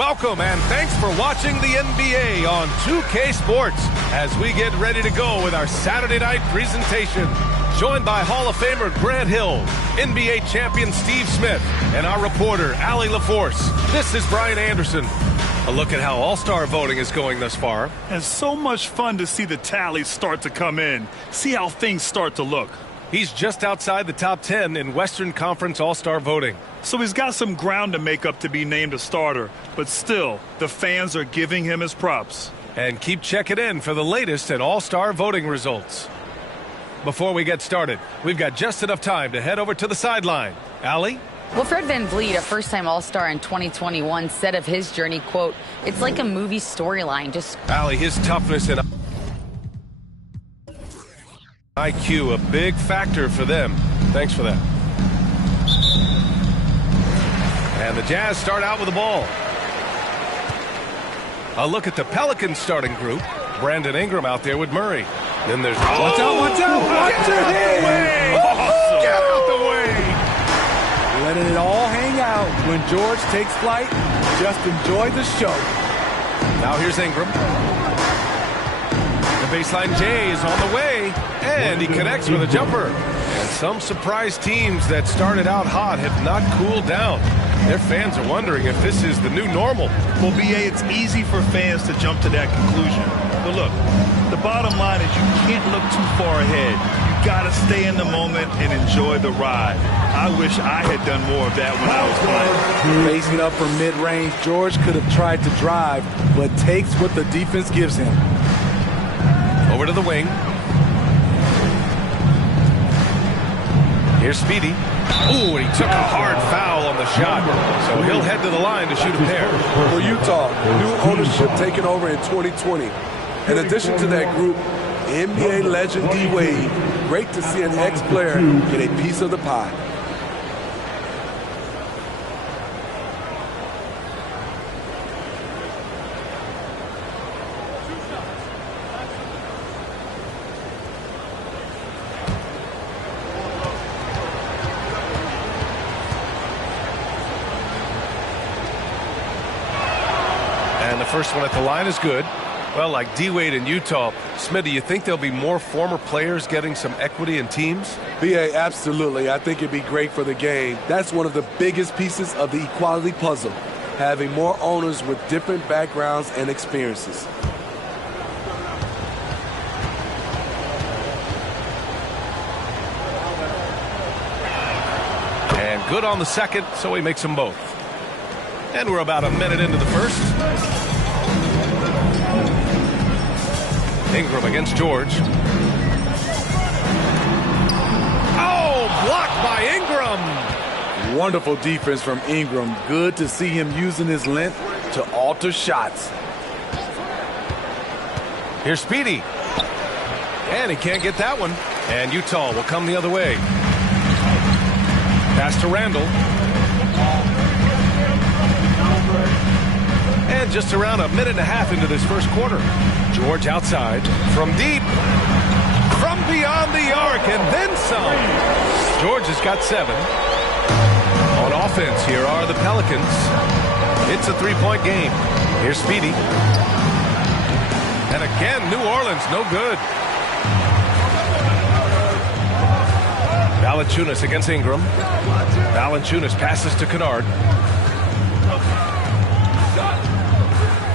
Welcome and thanks for watching the NBA on 2K Sports as we get ready to go with our Saturday night presentation. Joined by Hall of Famer Grant Hill, NBA champion Steve Smith, and our reporter, Allie LaForce. This is Brian Anderson. A look at how All-Star voting is going thus far. And so much fun to see the tallies start to come in. See how things start to look. He's just outside the top 10 in Western Conference All-Star voting. So he's got some ground to make up to be named a starter. But still, the fans are giving him his props. And keep checking in for the latest in All-Star voting results. Before we get started, we've got just enough time to head over to the sideline. Allie? Well, Fred VanVleet, a first-time All-Star in 2021, said of his journey, quote, "It's like a movie storyline." Allie, his toughness and IQ, a big factor for them. Thanks for that. And the Jazz start out with the ball. A look at the Pelicans starting group. Brandon Ingram out there with Murray. Then there's... Watch out, watch out! Watch your head! Awesome. Get out the way! Letting it all hang out. When George takes flight, just enjoy the show. Now here's Ingram. The baseline J is on the way, and he connects with a jumper. And some surprise teams that started out hot have not cooled down. Their fans are wondering if this is the new normal. Well, B.A., it's easy for fans to jump to that conclusion. But look, the bottom line is you can't look too far ahead. You got to stay in the moment and enjoy the ride. I wish I had done more of that when I was playing. Facing up from mid-range, George could have tried to drive, but takes what the defense gives him. Over to the wing. Here's Speedy. Ooh, and he took a hard foul on the shot. So he'll head to the line to shoot a pair. For Utah, new ownership taking over in 2020. In addition to that group, NBA legend D-Wade. Great to see an ex-player get a piece of the pie. And the first one at the line is good. Well, like D-Wade in Utah, Smith, do you think there'll be more former players getting some equity in teams? B.A., absolutely. I think it'd be great for the game. That's one of the biggest pieces of the equality puzzle, having more owners with different backgrounds and experiences. And good on the second, so he makes them both. And we're about a minute into the first. Ingram against George. Oh, blocked by Ingram. Wonderful defense from Ingram. Good to see him using his length to alter shots. Here's Speedy. And he can't get that one. And Utah will come the other way. Pass to Randall. And just around a minute and a half into this first quarter. George outside, from deep, from beyond the arc, and then some. George has got 7. On offense, here are the Pelicans. It's a three-point game. Here's Speedy. And again, New Orleans, no good. Valanciunas against Ingram. Valanciunas passes to Kennard.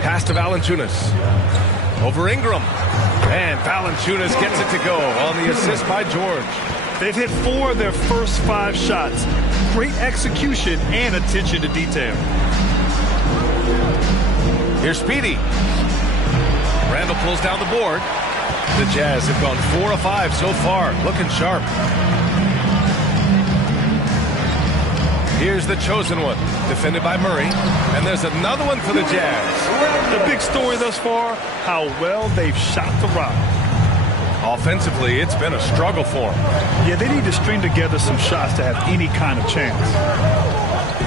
Pass to Valanciunas. Over Ingram. And Valanciunas gets it to go on the assist by George. They've hit 4 of their first 5 shots. Great execution and attention to detail. Here's Speedy. Randall pulls down the board. The Jazz have gone 4 of 5 so far, looking sharp. Here's the chosen one, defended by Murray. And there's another one for the Jazz. The big story thus far, how well they've shot the rock. Offensively, it's been a struggle for them. Yeah, they need to string together some shots to have any kind of chance.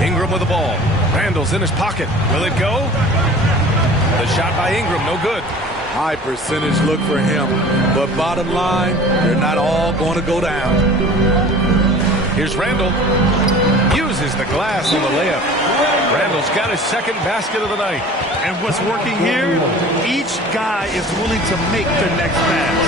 Ingram with the ball. Randall's in his pocket. Will it go? The shot by Ingram, no good. High percentage look for him. But bottom line, they're not all going to go down. Here's Randall. Uses the glass on the layup. Randall's got his second basket of the night. And what's working here, each guy is willing to make the next pass.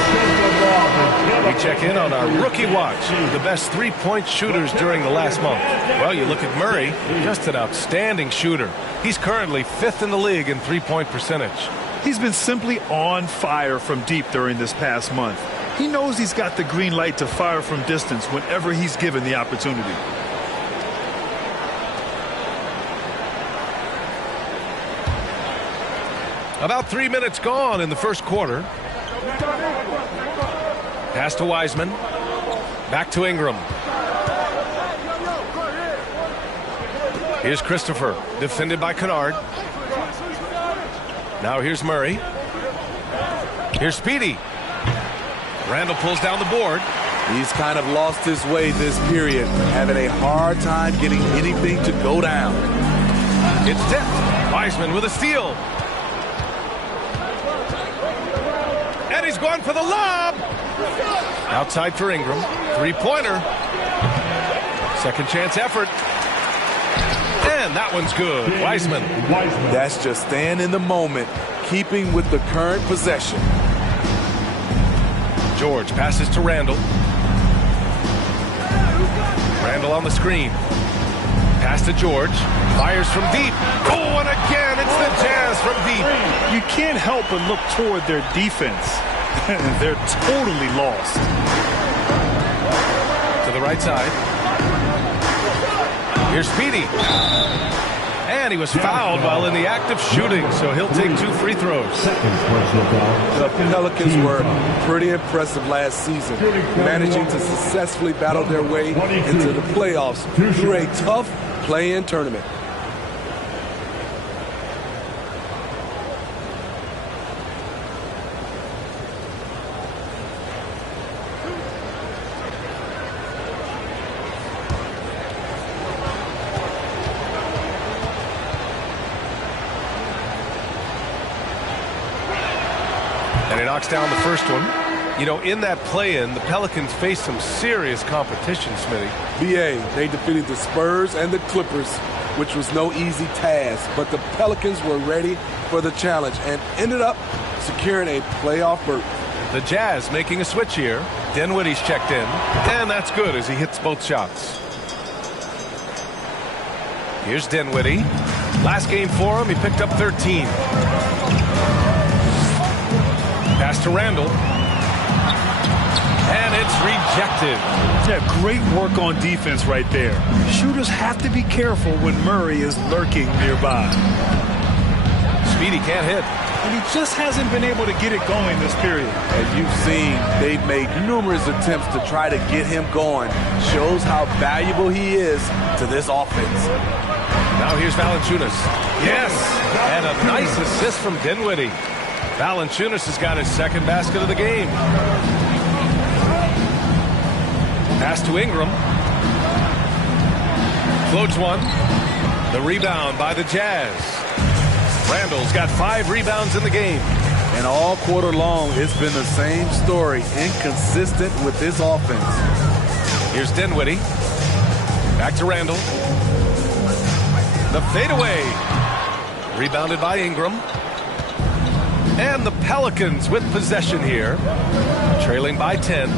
We check in on our rookie watch, the best three-point shooters during the last month. Well, you look at Murray, just an outstanding shooter. He's currently 5th in the league in three-point percentage. He's been simply on fire from deep during this past month. He knows he's got the green light to fire from distance whenever he's given the opportunity. About 3 minutes gone in the first quarter. Pass to Wiseman. Back to Ingram. Here's Christopher, defended by Kennard. Now here's Murray. Here's Speedy. Randall pulls down the board. He's kind of lost his way this period, having a hard time getting anything to go down. It's tipped. Wiseman with a steal. And he's going for the lob. Outside for Ingram. Three-pointer. Second chance effort. And that one's good. Wiseman. That's just staying in the moment, keeping with the current possession. George passes to Randall. Randall on the screen. Pass to George. Fires from deep. Oh, and again, it's the Jazz from deep. You can't help but look toward their defense. They're totally lost. To the right side. Here's Speedy. And he was fouled while in the act of shooting, so he'll take 2 free throws. The Pelicans were pretty impressive last season, managing to successfully battle their way into the playoffs through a tough play-in tournament. And he knocks down the first one. You know, in that play-in, the Pelicans faced some serious competition, Smitty. BA, they defeated the Spurs and the Clippers, which was no easy task. But the Pelicans were ready for the challenge and ended up securing a playoff berth. The Jazz making a switch here. Dinwiddie's checked in. And that's good as he hits both shots. Here's Dinwiddie. Last game for him, he picked up 13. Pass to Randall. And it's rejected. Yeah, great work on defense right there. Shooters have to be careful when Murray is lurking nearby. Speedy can't hit. And he just hasn't been able to get it going this period. As you've seen, they've made numerous attempts to try to get him going. Shows how valuable he is to this offense. Now here's Valanciunas. Yes, and a nice assist from Dinwiddie. Valanciunas has got his second basket of the game. Pass to Ingram. Floats one. The rebound by the Jazz. Randall's got 5 rebounds in the game. And all quarter long, it's been the same story, inconsistent with this offense. Here's Dinwiddie. Back to Randall. The fadeaway. Rebounded by Ingram. And the Pelicans with possession here. Trailing by 10.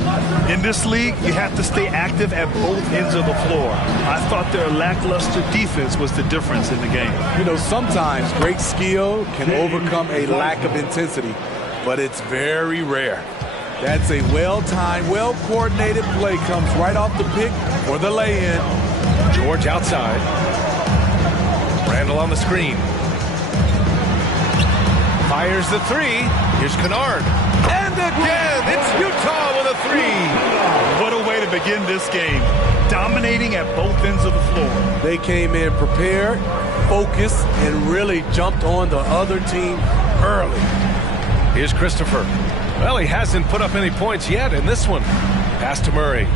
In this league, you have to stay active at both ends of the floor. I thought their lackluster defense was the difference in the game. You know, sometimes great skill can overcome a lack of intensity, but it's very rare. That's a well-timed, well-coordinated play comes right off the pick for the lay-in. George outside. Randall on the screen. Fires the 3. Here's Kennard. And again, it's Utah with a 3. What a way to begin this game. Dominating at both ends of the floor. They came in prepared, focused, and really jumped on the other team early. Here's Christopher. Well, he hasn't put up any points yet in this one. Pass to Murray.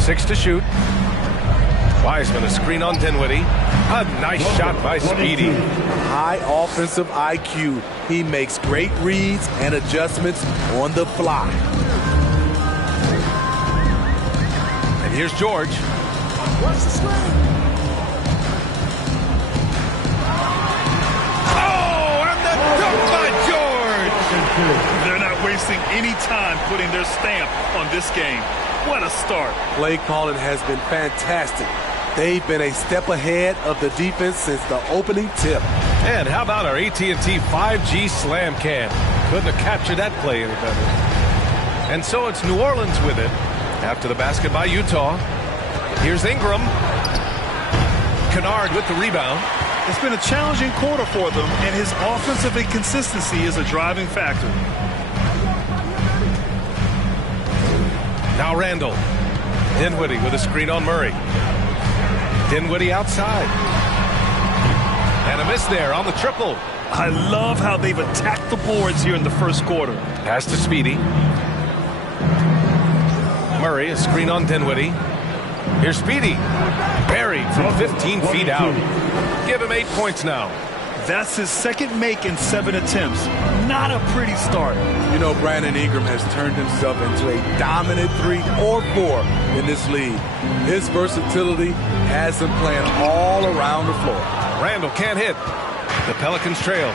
6 to shoot. Wiseman, a screen on Dinwiddie. A nice shot by Speedy. High offensive IQ. He makes great reads and adjustments on the fly. And here's George. wasting any time putting their stamp on this game. What a start. Play calling has been fantastic. They've been a step ahead of the defense since the opening tip. And how about our AT&T 5G Slam Cam? Couldn't have captured that play any better. And so it's New Orleans with it. After the basket by Utah. Here's Ingram. Kennard with the rebound. It's been a challenging quarter for them, and his offensive inconsistency is a driving factor. Now Randall. Dinwiddie with a screen on Murray. Dinwiddie outside. And a miss there on the triple. I love how they've attacked the boards here in the first quarter. Pass to Speedy. Murray, a screen on Dinwiddie. Here's Speedy. Buried from 15 feet out. Give him 8 points now. That's his second make in 7 attempts. Not a pretty start. You know, Brandon Ingram has turned himself into a dominant 3 or 4 in this league. His versatility has him playing all around the floor. Randall can't hit. The Pelicans trail.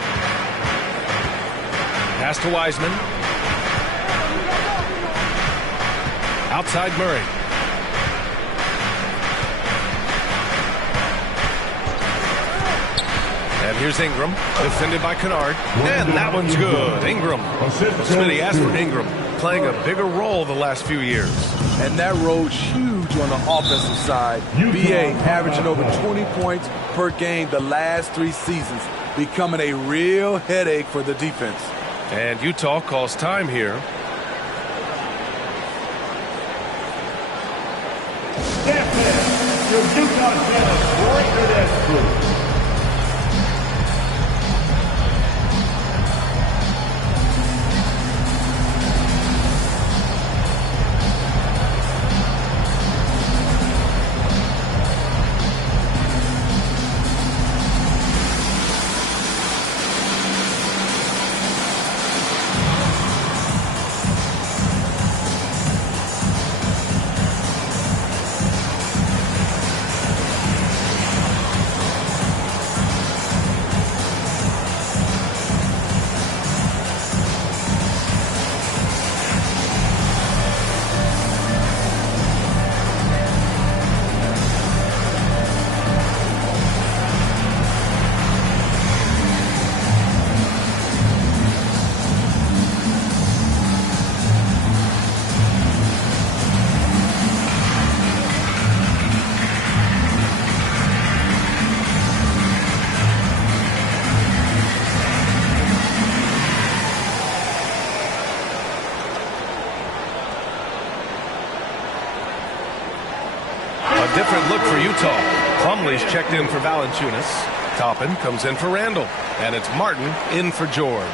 Pass to Wiseman. Outside Murray. And here's Ingram, defended by Kennard. And that one's good. Ingram. Smitty asked for Ingram, playing a bigger role the last few years. And that role's huge on the offensive side. BA averaging over 20 points per game the last 3 seasons, becoming a real headache for the defense. And Utah calls time here. Your Utah Jazz breaker that through. Different look for Utah. Plumlee's checked in for Valanciunas. Toppin comes in for Randall. And it's Martin in for George.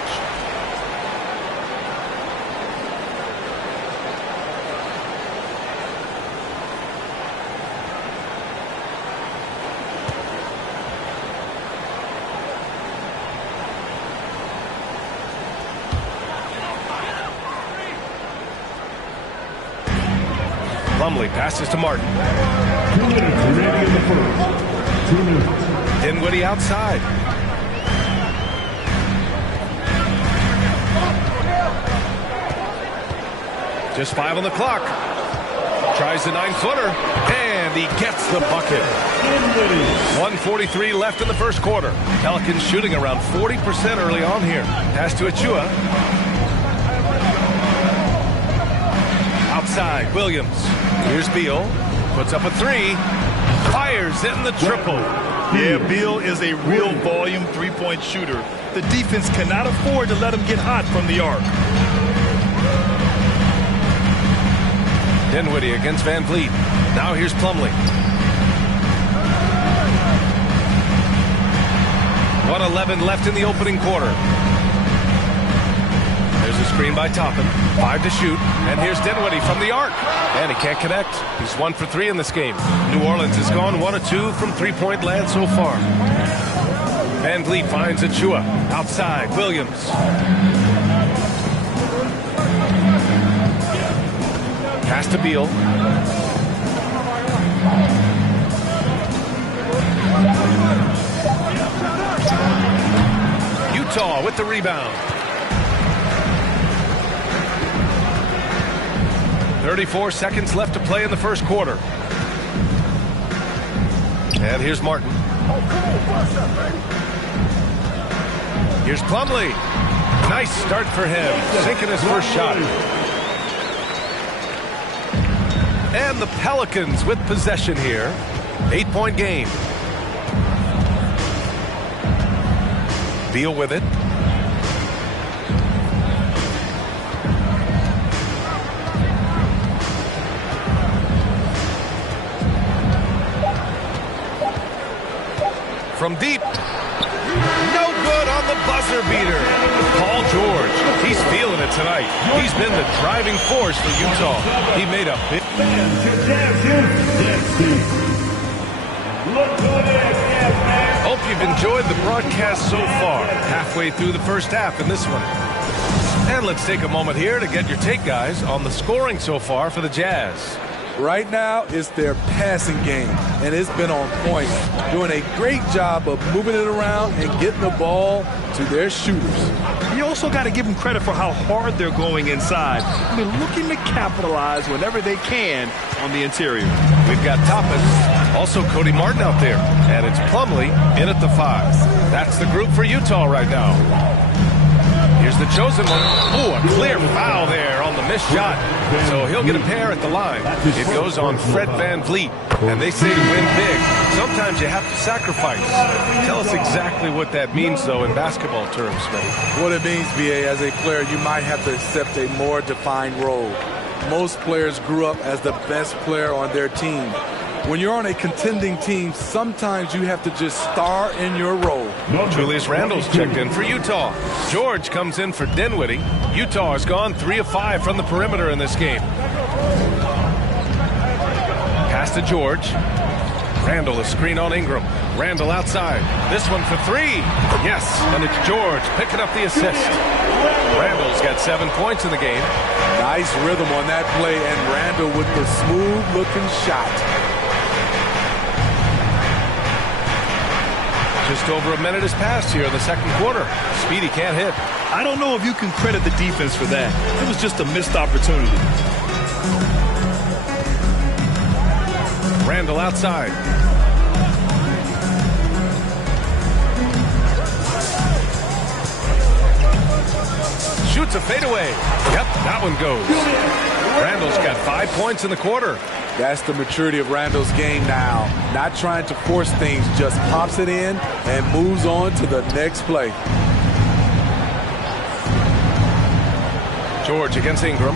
Plumlee passes to Martin. 2 minutes remaining in the first. 2 minutes. Dinwiddie outside. Just 5 on the clock. Tries the 9-footer. And he gets the bucket. 1:43 left in the first quarter. Pelicans shooting around 40% early on here. Pass to Achua. Outside, Williams. Here's Beal. Puts up a 3. Fires in the triple. Yeah, Beal is a real volume three-point shooter. The defense cannot afford to let him get hot from the arc. Dinwiddie against Van Vliet. Now here's Plumlee. 1:11 left in the opening quarter. There's a screen by Toppin. 5 to shoot. And here's Dinwiddie from the arc. And he can't connect. He's 1 for 3 in this game. New Orleans has gone 1 of 2 from three-point land so far. Van Vliet finds Achua. Outside, Williams. Pass to Beal. Utah with the rebound. 34 seconds left to play in the first quarter. And here's Martin. Here's Plumlee. Nice start for him, sinking his first shot. And the Pelicans with possession here. 8-point game. Beal with it. From deep. No good on the buzzer beater. Paul George, he's feeling it tonight. He's been the driving force for Utah. He made a big... Hope you've enjoyed the broadcast so far. Halfway through the first half in this one. And let's take a moment here to get your take, guys, on the scoring so far for the Jazz. Right now, it's their passing game, and it's been on point. Doing a great job of moving it around and getting the ball to their shooters. You also got to give them credit for how hard they're going inside. I mean, looking to capitalize whenever they can on the interior. We've got Toppin, also Cody Martin out there, and it's Plumlee in at the 5. That's the group for Utah right now. Here's the chosen one. Oh, a clear foul there on the missed shot. So he'll get a pair at the line. It goes on Fred VanVleet. And they say to win big, sometimes you have to sacrifice. Tell us exactly what that means, though, in basketball terms, Smitty. What it means, BA, as a player, you might have to accept a more defined role. Most players grew up as the best player on their team. When you're on a contending team, sometimes you have to just star in your role. Julius Randle's checked in for Utah. George comes in for Dinwiddie. Utah has gone 3 of 5 from the perimeter in this game. Pass to George. Randle, a screen on Ingram. Randle outside. This one for 3. Yes, and it's George picking up the assist. Randle's got 7 points in the game. Nice rhythm on that play, and Randle with the smooth-looking shot. Just over a minute has passed here in the second quarter. Speedy can't hit. I don't know if you can credit the defense for that. It was just a missed opportunity. Randle outside. Shoots a fadeaway. Yep, that one goes. Randle's got 5 points in the quarter. That's the maturity of Randle's game now. Not trying to force things, just pops it in and moves on to the next play. George against Ingram.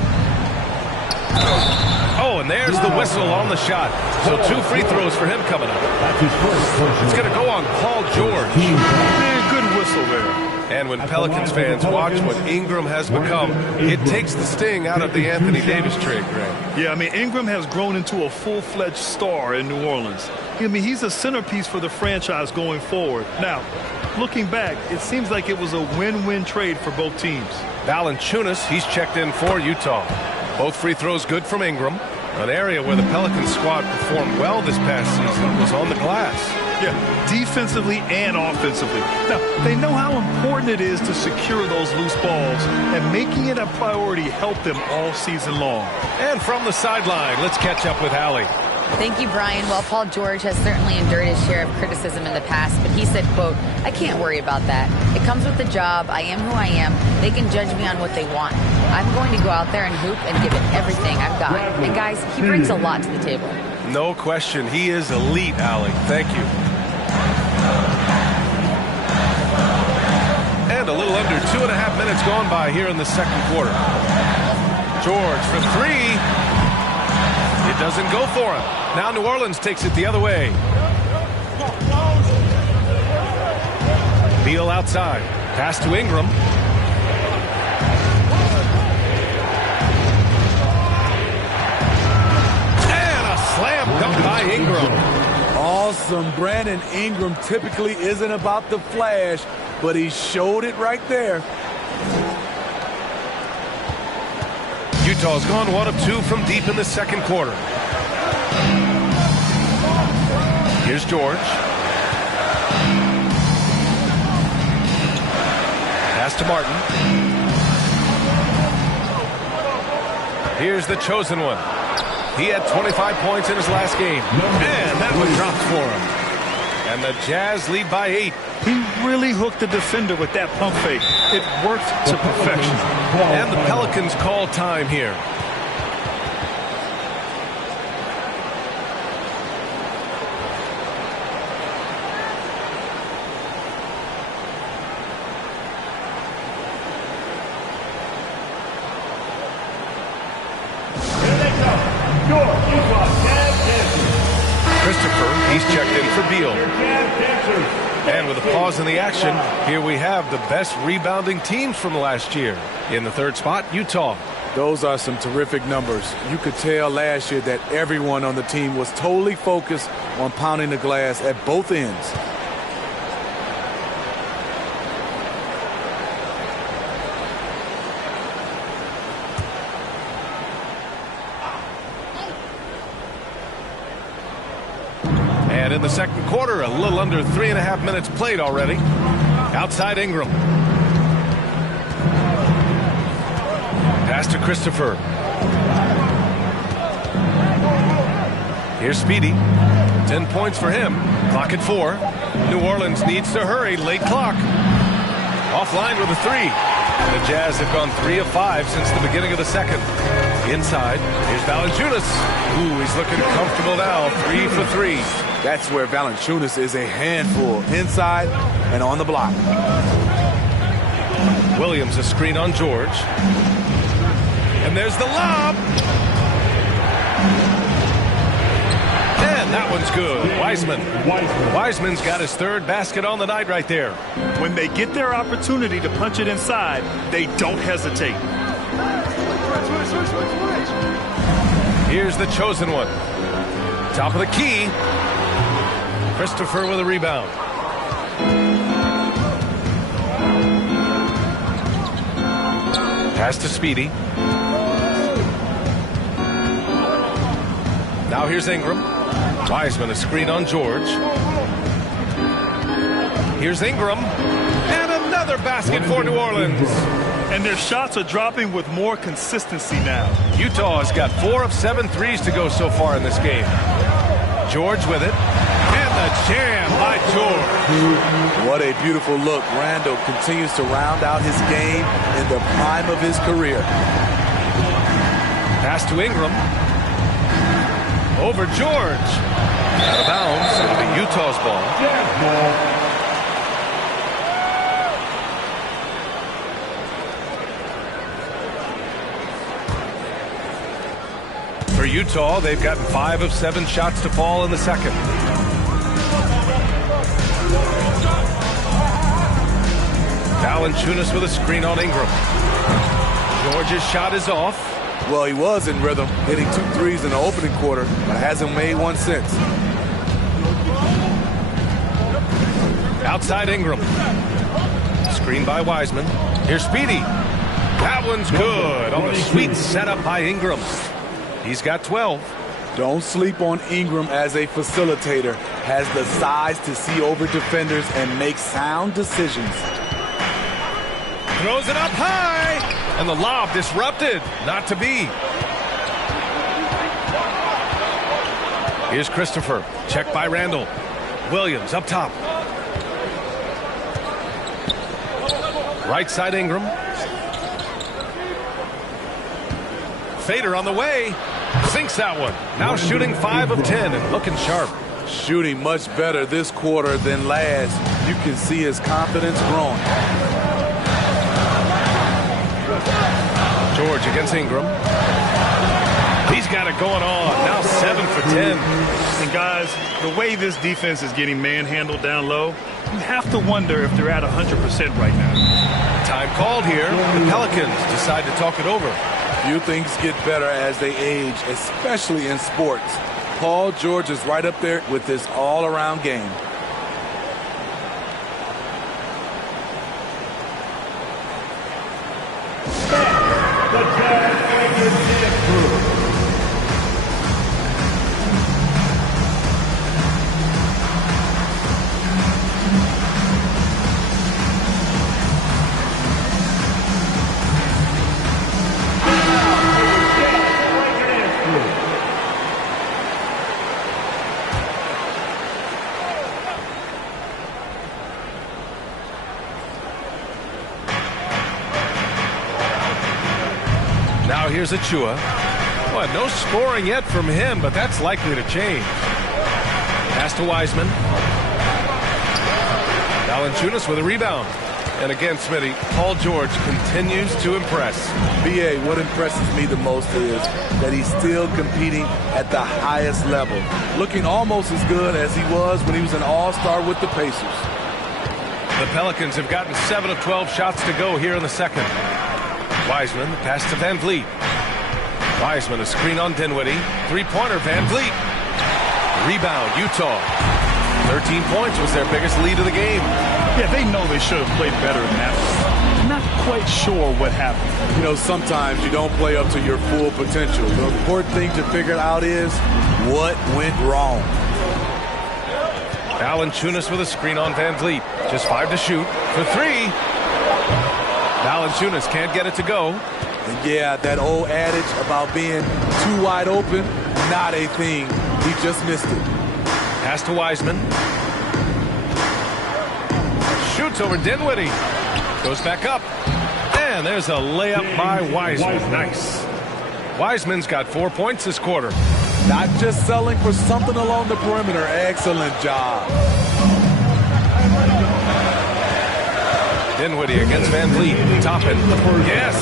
Oh, and there's the whistle on the shot. So 2 free throws for him coming up. It's going to go on Paul George. Man, good whistle there. And when Pelicans fans watch what Ingram has become, it takes the sting out of the Anthony Davis trade, Greg. Yeah, I mean, Ingram has grown into a full-fledged star in New Orleans. I mean, he's a centerpiece for the franchise going forward. Now, looking back, it seems like it was a win-win trade for both teams. Valanciunas, he's checked in for Utah. Both free throws good from Ingram. An area where the Pelicans squad performed well this past season was on the glass. Yeah, defensively and offensively. Now, they know how important it is to secure those loose balls, and making it a priority helped them all season long. And from the sideline, let's catch up with Allie. Thank you, Brian. Well, Paul George has certainly endured his share of criticism in the past, but he said, quote, "I can't worry about that. It comes with the job. I am who I am. They can judge me on what they want. I'm going to go out there and hoop and give it everything I've got." And guys, he brings a lot to the table. No question. He is elite, Allie. Thank you. And a little under 2.5 minutes gone by here in the second quarter. George for 3. It doesn't go for him. Now New Orleans takes it the other way. Beal outside. Pass to Ingram. And a slam dunk by Ingram. Awesome. Brandon Ingram typically isn't about the flash, but he showed it right there. Utah's gone 1 of 2 from deep in the second quarter. Here's George. Pass to Martin. Here's the chosen one. He had 25 points in his last game. And that one dropped for him. And the Jazz lead by 8. He really hooked the defender with that pump fake. It worked to perfection. And the Pelicans call time here. Christopher, he's checked in for Beal. And with a pause in the action, here we have the best rebounding teams from last year. In the third spot, Utah. Those are some terrific numbers. You could tell last year that everyone on the team was totally focused on pounding the glass at both ends. And in the second quarter, a little under 3.5 minutes played already. Outside Ingram. Pass to Christopher. Here's Speedy. 10 points for him. Clock at 4. New Orleans needs to hurry. Late clock. Offline with a 3. The Jazz have gone 3 of 5 since the beginning of the second. Inside, here's Valanciunas. Ooh, he's looking comfortable now. 3 for 3. That's where Valanciunas is a handful. Inside and on the block. Williams a screen on George. And there's the lob. And that one's good. Wiseman's got his third basket on the night right there. When they get their opportunity to punch it inside, they don't hesitate. Here's the chosen one. Top of the key. Christopher with a rebound. Pass to Speedy. Now here's Ingram. Wiseman a screen on George. Here's Ingram. And another basket for New Orleans. And their shots are dropping with more consistency now. Utah has got 4 of 7 threes to go so far in this game. George with it. And the jam by George. What a beautiful look. Randall continues to round out his game in the prime of his career. Pass to Ingram. Over George. Out of bounds. It'll be Utah's ball. For Utah, they've gotten 5 of 7 shots to fall in the second. Valanciunas with a screen on Ingram. George's shot is off. Well, he was in rhythm, hitting 2 threes in the opening quarter, but hasn't made one since. Outside Ingram. Screen by Wiseman. Here's Speedy. That one's good on the sweet setup by Ingram. He's got 12. Don't sleep on Ingram as a facilitator. Has the size to see over defenders and make sound decisions. Throws it up high. And the lob disrupted. Not to be. Here's Christopher. Checked by Randall. Williams up top. Right side Ingram. Fader on the way. Sinks that one. Now shooting 5 of 10 and looking sharp. Shooting much better this quarter than last. You can see his confidence growing. George against Ingram. He's got it going on. Now 7 for 10. And guys, the way this defense is getting manhandled down low, you have to wonder if they're at 100% right now. Time called here. The Pelicans decide to talk it over. Few things get better as they age, especially in sports. Paul George is right up there with this all-around game. here's Achua. Well, no scoring yet from him, but that's likely to change. Pass to Wiseman. Valanciunas with a rebound. And again, Smitty, Paul George continues to impress. B.A., what impresses me the most is that he's still competing at the highest level, looking almost as good as he was when he was an all-star with the Pacers. The Pelicans have gotten 7 of 12 shots to go here in the second. Wiseman, pass to Van Vliet. Wiseman, a screen on Dinwiddie. Three-pointer, Van Vliet. Rebound, Utah. 13 points was their biggest lead of the game. Yeah, they know they should have played better than that. Not quite sure what happened. You know, sometimes you don't play up to your full potential. The important thing to figure out is what went wrong. Valanciunas with a screen on Van Vliet. Just 5 to shoot for 3. Valanciunas can't get it to go. And yeah, that old adage about being too wide open, not a thing. He just missed it. Pass to Wiseman. Shoots over Dinwiddie. Goes back up. And there's a layup by Wiseman. Nice. Wiseman's got 4 points this quarter. Not just selling for something along the perimeter. Excellent job. Dinwiddie against Van Vliet. Toppin. Yes.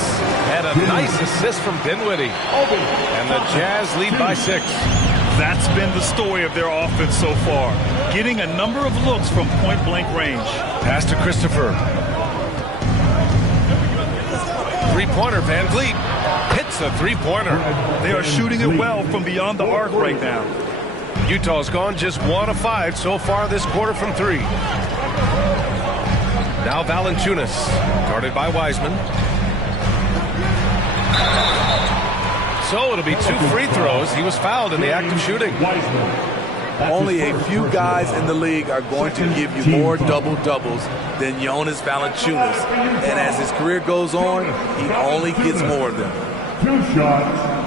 And a nice assist from Dinwiddie. And the Jazz lead by 6. That's been the story of their offense so far. Getting a number of looks from point-blank range. Pass to Christopher. Three-pointer, Van Vliet. Hits a three-pointer. They are shooting it well from beyond the arc right now. Utah's gone just 1 of 5 so far this quarter from 3. Now Valanciunas, guarded by Wiseman. So it'll be 2 free throws. He was fouled in the act of shooting. Only a few guys in the league are going to give you more double-doubles than Jonas Valanciunas. And as his career goes on, he only gets more of them. 2 shots.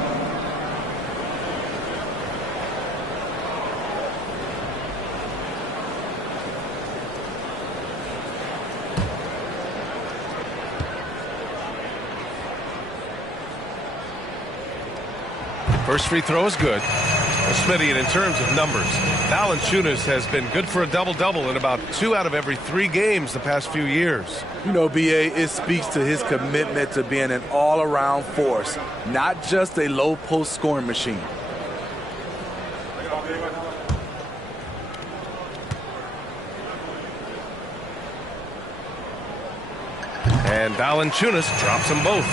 First free throw is good. Smitty, and in terms of numbers, Valanciunas has been good for a double-double in about 2 out of every 3 games the past few years. You know, B.A., it speaks to his commitment to being an all-around force, not just a low-post scoring machine. And Valanciunas drops them both.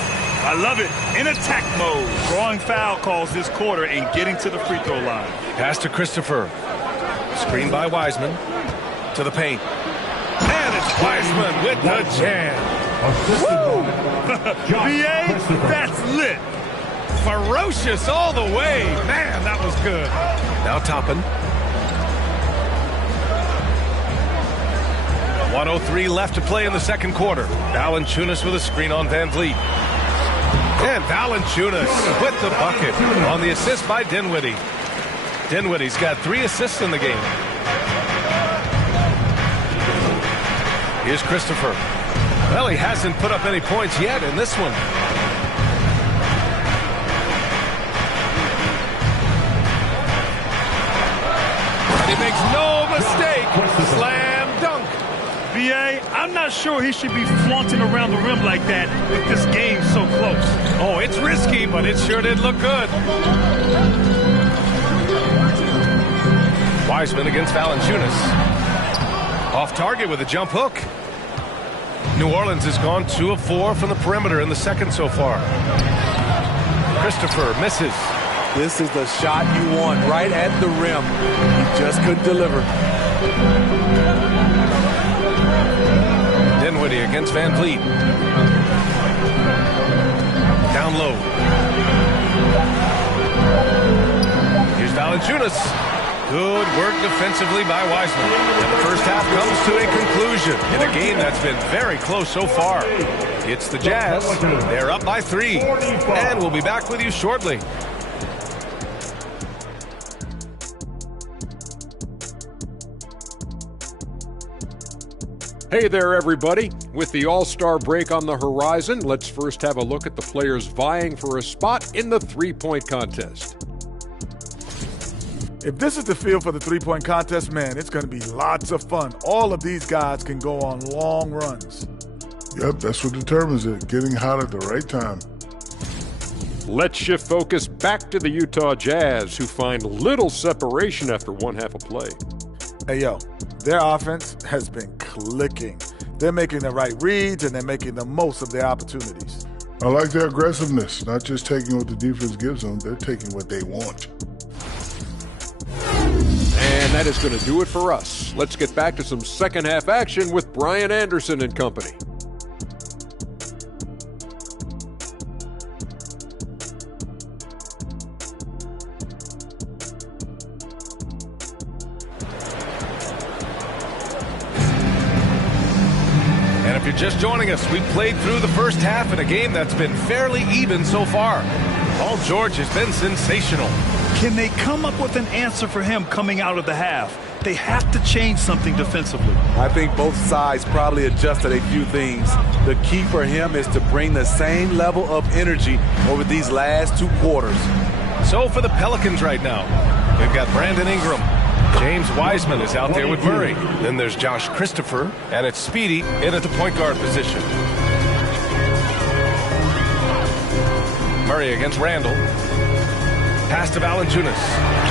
I love it. In attack mode. Drawing foul calls this quarter and getting to the free throw line. Pass to Christopher. Screen by Wiseman. To the paint. And it's Wiseman with the jam. BA, that's lit. Ferocious all the way. Man, that was good. Now Toppin. 1:03 left to play in the second quarter. Valanciunas with a screen on Van Vliet. And Valanciunas with the bucket on the assist by Dinwiddie. Dinwiddie's got 3 assists in the game. Here's Christopher. Well, he hasn't put up any points yet in this one. And he makes no mistake. Slam dunk. BA, I'm not sure he should be flaunting around the rim like that with this game so close. Oh, it's risky, but it sure did look good. Wiseman against Valanciunas. Off target with a jump hook. New Orleans has gone 2 of 4 from the perimeter in the second so far. Christopher misses. This is the shot you want right at the rim. He just couldn't deliver. Dinwiddie against Van Vliet. Down low. Here's Valanciunas. Good work defensively by Wiseman. And the first half comes to a conclusion in a game that's been very close so far. It's the Jazz. They're up by 3. And we'll be back with you shortly. Hey there, everybody. With the All-Star break on the horizon, let's first have a look at the players vying for a spot in the three-point contest. If this is the field for the three-point contest, man, it's going to be lots of fun. All of these guys can go on long runs. Yep, that's what determines it, getting hot at the right time. Let's shift focus back to the Utah Jazz, who find little separation after one half of play. Hey, yo, their offense has been clicking. They're making the right reads, and they're making the most of their opportunities. I like their aggressiveness, not just taking what the defense gives them, they're taking what they want. And that is going to do it for us. Let's get back to some second half action with Brian Anderson and company. And if you're just joining us, we played through the first half in a game that's been fairly even so far. Paul George has been sensational. Can they come up with an answer for him coming out of the half? They have to change something defensively. I think both sides probably adjusted a few things. The key for him is to bring the same level of energy over these last two quarters. So for the Pelicans right now, we've got Brandon Ingram. James Wiseman is out there with Murray. Then there's Josh Christopher, and it's Speedy in at the point guard position. Murray against Randall. Pass to Valanciunas.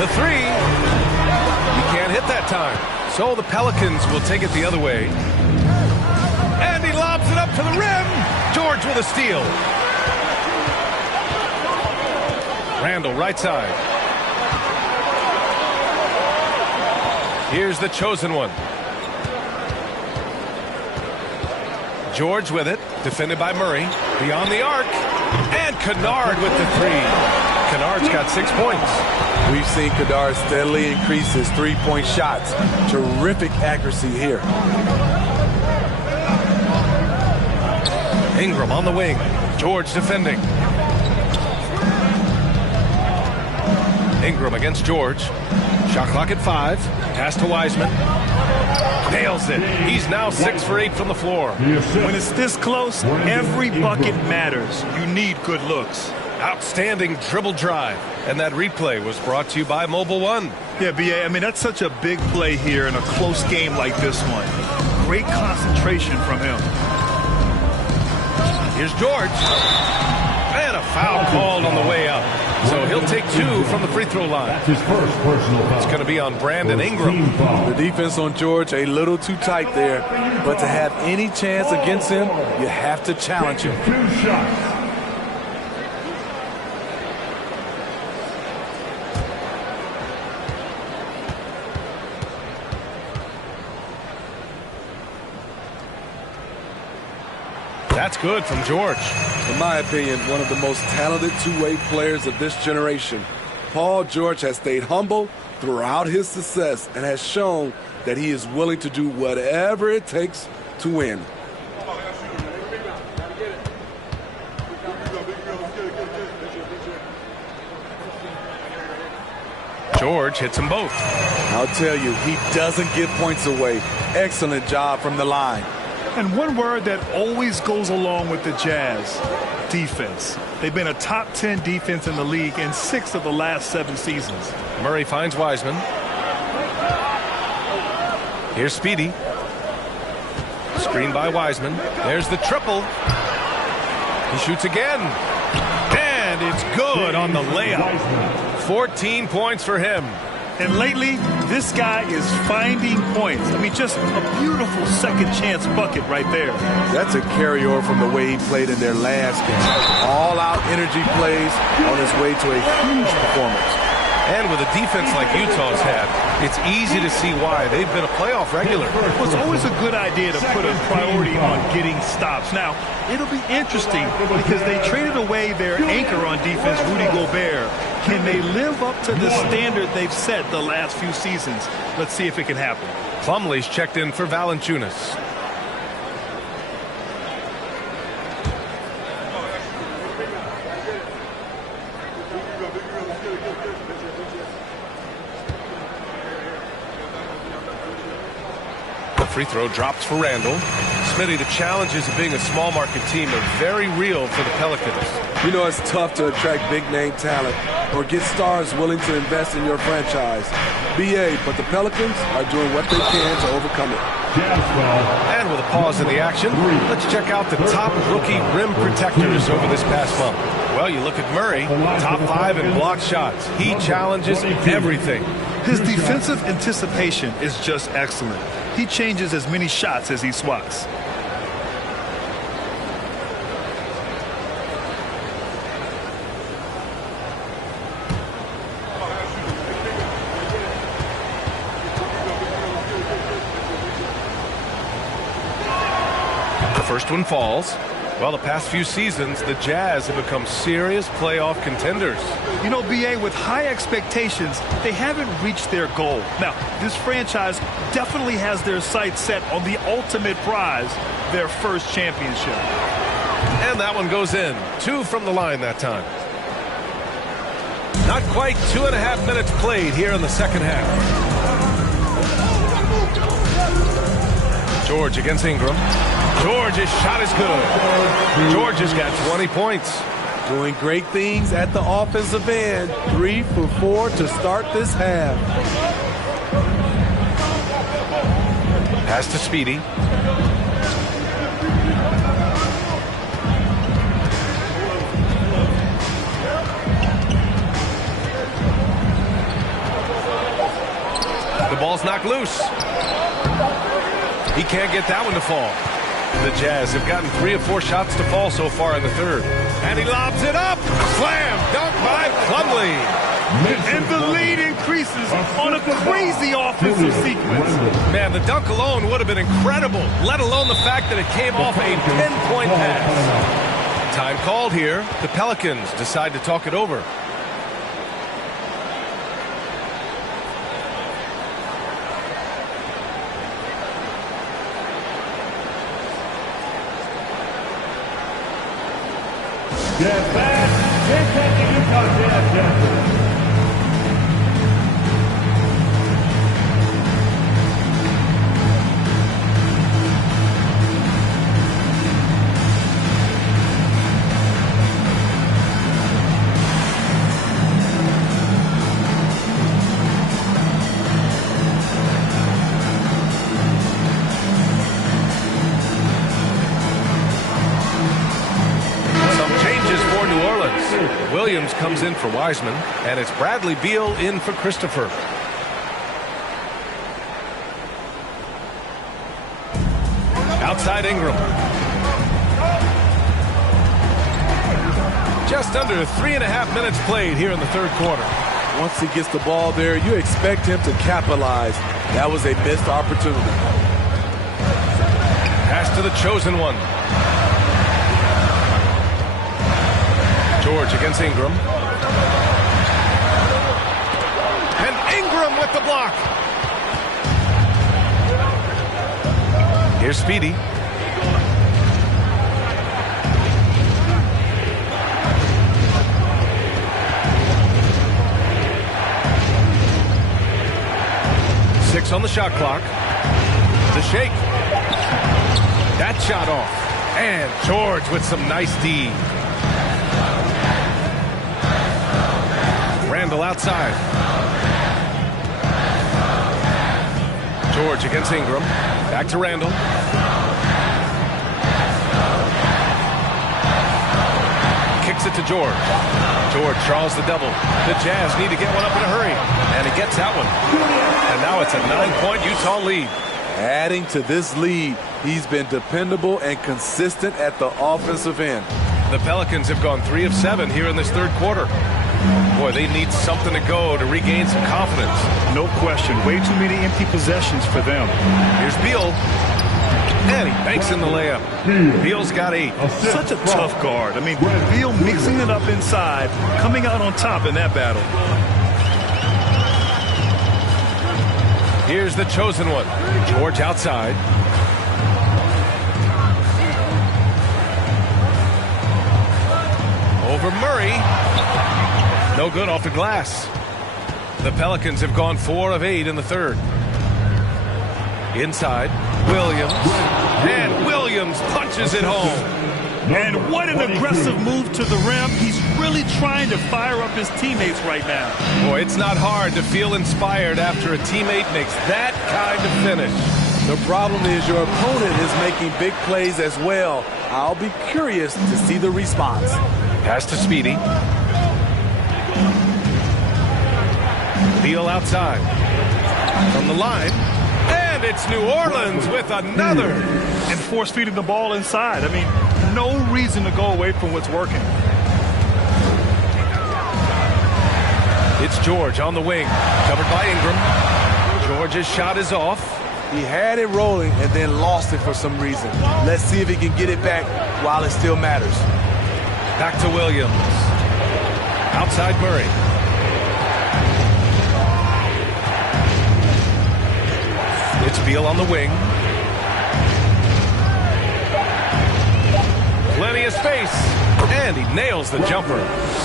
The three. He can't hit that time. So the Pelicans will take it the other way. And he lobs it up to the rim. George with a steal. Randall right side. Here's the chosen one. George with it. Defended by Murray. Beyond the arc. And Kennard with the three. Kennard's got 6 points. We've seen Kennard steadily increase his three-point shots. Terrific accuracy here. Ingram on the wing. George defending. Ingram against George. Shot clock at 5. Pass to Wiseman. Nails it. He's now 6 for 8 from the floor. When it's this close, every bucket matters. You need good looks. Outstanding dribble drive. And that replay was brought to you by Mobile One. Yeah, B.A., I mean, that's such a big play here in a close game like this one. Great concentration from him. Here's George. And a foul called on the way up. So he'll take 2 from the free throw line. That's his first personal foul. It's going to be on Brandon Ingram. The defense on George a little too tight there. But to have any chance against him, you have to challenge him. 2 shots. That's good from George. In my opinion, one of the most talented two-way players of this generation. Paul George has stayed humble throughout his success and has shown that he is willing to do whatever it takes to win. George hits them both. I'll tell you, he doesn't give points away. Excellent job from the line. And one word that always goes along with the Jazz, defense. They've been a top 10 defense in the league in 6 of the last 7 seasons. Murray finds Wiseman. Here's Speedy. Screen by Wiseman. There's the triple. He shoots again. And it's good on the layup. 14 points for him. And lately, this guy is finding points. I mean, just a beautiful second chance bucket right there. That's a carryover from the way he played in their last game. All-out energy plays on his way to a huge performance. And with a defense like Utah's had, it's easy to see why they've been a playoff regular. Well, it's always a good idea to put a priority on getting stops. Now, it'll be interesting because they traded away their anchor on defense, Rudy Gobert. Can they live up to the standard they've set the last few seasons? Let's see if it can happen. Plumlee's checked in for Valanciunas. free throw drops for Randall. Smitty, the challenges of being a small market team are very real for the Pelicans. You know, it's tough to attract big name talent or get stars willing to invest in your franchise. BA, but the Pelicans are doing what they can to overcome it. And with a pause in the action, let's check out the top rookie rim protectors over this past month. Well, you look at Murray, top 5 in block shots. He challenges everything. His defensive anticipation is just excellent. He changes as many shots as he swats. The first one falls. Well, the past few seasons, the Jazz have become serious playoff contenders. You know, BA, with high expectations, they haven't reached their goal. Now, this franchise definitely has their sights set on the ultimate prize, their first championship. And that one goes in. 2 from the line that time. Not quite 2.5 minutes played here in the second half. George against Ingram. George's shot is good. George has got 20 points. Doing great things at the offensive end. 3 for 4 to start this half. Pass to Speedy. The ball's knocked loose. He can't get that one to fall. The Jazz have gotten 3 or 4 shots to fall so far in the third. And he lobs it up. Slam. Dunk by Plumlee. And the lead increases on a crazy offensive sequence. Man, the dunk alone would have been incredible, let alone the fact that it came off a pinpoint pass. Time called here. The Pelicans decide to talk it over. Get back. Take Utah Jazz. Williams comes in for Wiseman, and it's Bradley Beal in for Christopher. Outside Ingram. Just under 3.5 minutes played here in the third quarter. Once he gets the ball there, you expect him to capitalize. That was a missed opportunity. Pass to the chosen one. George against Ingram. And Ingram with the block. Here's Speedy. Six on the shot clock. The shake. That shot off. And George with some nice D. Randall outside. George against Ingram. Back to Randall. Kicks it to George. George draws the double. The Jazz need to get one up in a hurry. And he gets that one. And now it's a 9-point Utah lead. Adding to this lead, he's been dependable and consistent at the offensive end. The Pelicans have gone 3 of 7 here in this third quarter. Boy, they need something to go to regain some confidence. No question. Way too many empty possessions for them. Here's Beal. And he banks in the layup. Beal's got 8. Such a tough guard. I mean, Beal mixing it up inside, coming out on top in that battle. Here's the chosen one. George outside. Over Murray. No good off the glass. The Pelicans have gone 4 of 8 in the third. Inside, Williams. And Williams punches it home. And what an aggressive move to the rim. He's really trying to fire up his teammates right now. Boy, it's not hard to feel inspired after a teammate makes that kind of finish. The problem is your opponent is making big plays as well. I'll be curious to see the response. Pass to Speedy. Beal outside. From the line. And it's New Orleans with another. And force feeding the ball inside. I mean, no reason to go away from what's working. It's George on the wing. Covered by Ingram. George's shot is off. He had it rolling and then lost it for some reason. Let's see if he can get it back while it still matters. Back to Williams. Outside Murray. It's Beal on the wing. Plenty of space. And he nails the jumper.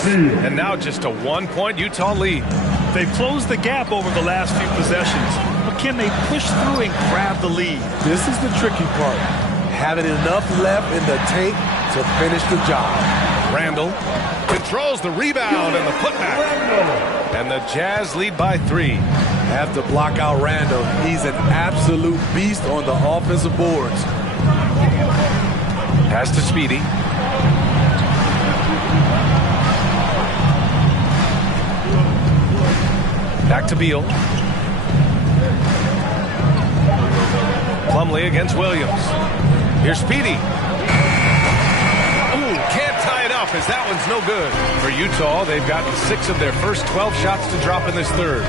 And now just a 1-point Utah lead. They've closed the gap over the last few possessions. But can they push through and grab the lead? This is the tricky part. Having enough left in the tank to finish the job. Randall controls the rebound and the putback. And the Jazz lead by 3. Have to block out Randall. He's an absolute beast on the offensive boards. Pass to Speedy. Back to Beal. Plumlee against Williams. Here's Speedy. Ooh, can't tie it up as that one's no good. For Utah, they've gotten 6 of their first 12 shots to drop in this third.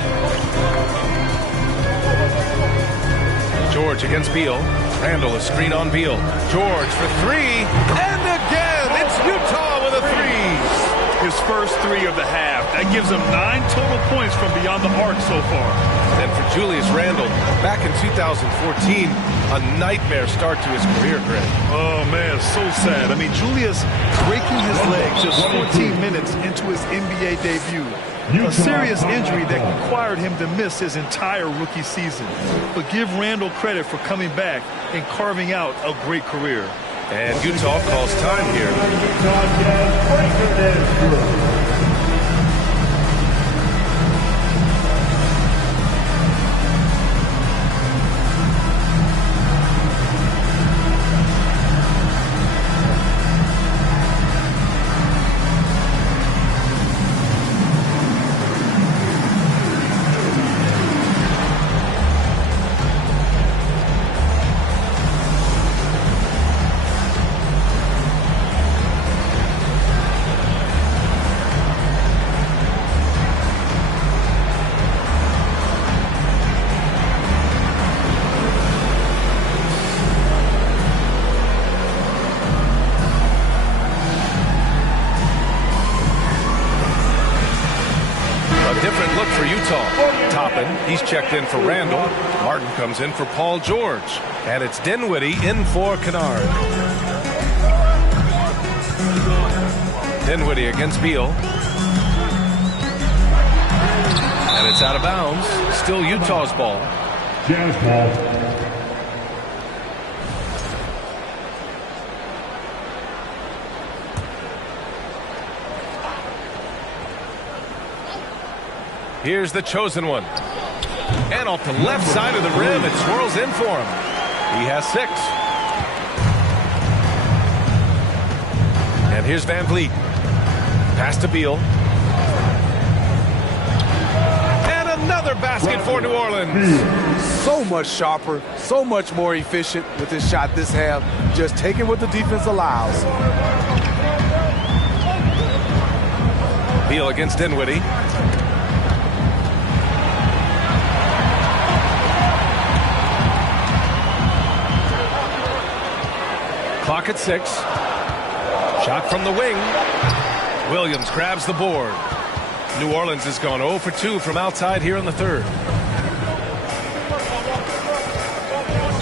George against Beal. Randall a screen on Beal. George for 3. And again, it's Utah with a 3. His first 3 of the half. That gives him 9 total points from beyond the arc so far. And for Julius Randle, back in 2014, a nightmare start to his career, Greg. Oh, man, so sad. I mean, Julius breaking his leg just 14 minutes into his NBA debut. A serious injury that required him to miss his entire rookie season. But give Randle credit for coming back and carving out a great career. And Utah calls time here. He's checked in for Randall. Martin comes in for Paul George. And it's Dinwiddie in for Kennard. Dinwiddie against Beal. And it's out of bounds. Still Utah's ball. Jazz ball. Here's the chosen one. And off the left side of the rim, it swirls in for him. He has 6. And here's Van Vliet. Pass to Beal. And another basket for New Orleans. So much sharper, so much more efficient with his shot this half. Just taking what the defense allows. Beal against Dinwiddie. Clock at 6. Shot from the wing. Williams grabs the board. New Orleans has gone 0 for 2 from outside here in the third.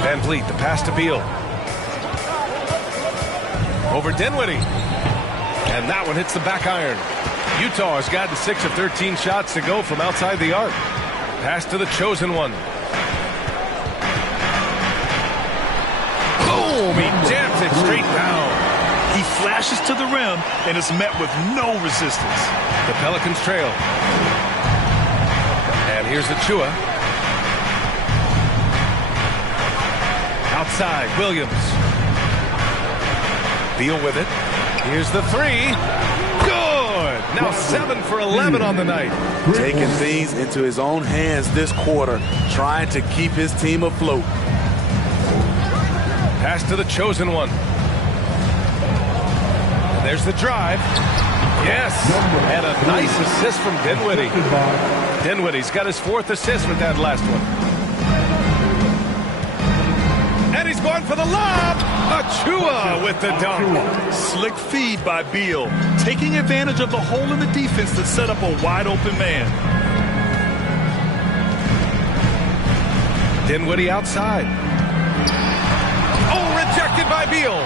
Van Vliet, the pass to Beal. Over Dinwiddie. And that one hits the back iron. Utah has gotten 6 of 13 shots to go from outside the arc. Pass to the chosen one. Boom! He jams it straight down. He flashes to the rim and is met with no resistance. The Pelicans trail. And here's Achua. Outside, Williams. Beal with it. Here's the three. Good! Now 7 for 11 on the night. Taking things into his own hands this quarter, trying to keep his team afloat. Pass to the chosen one. And there's the drive. Yes! And a nice assist from Dinwiddie. Dinwiddie's got his 4th assist with that last one. And he's going for the lob. Achua with the dunk. Slick feed by Beal, taking advantage of the hole in the defense to set up a wide open man. Dinwiddie outside. Oh, rejected by Beal.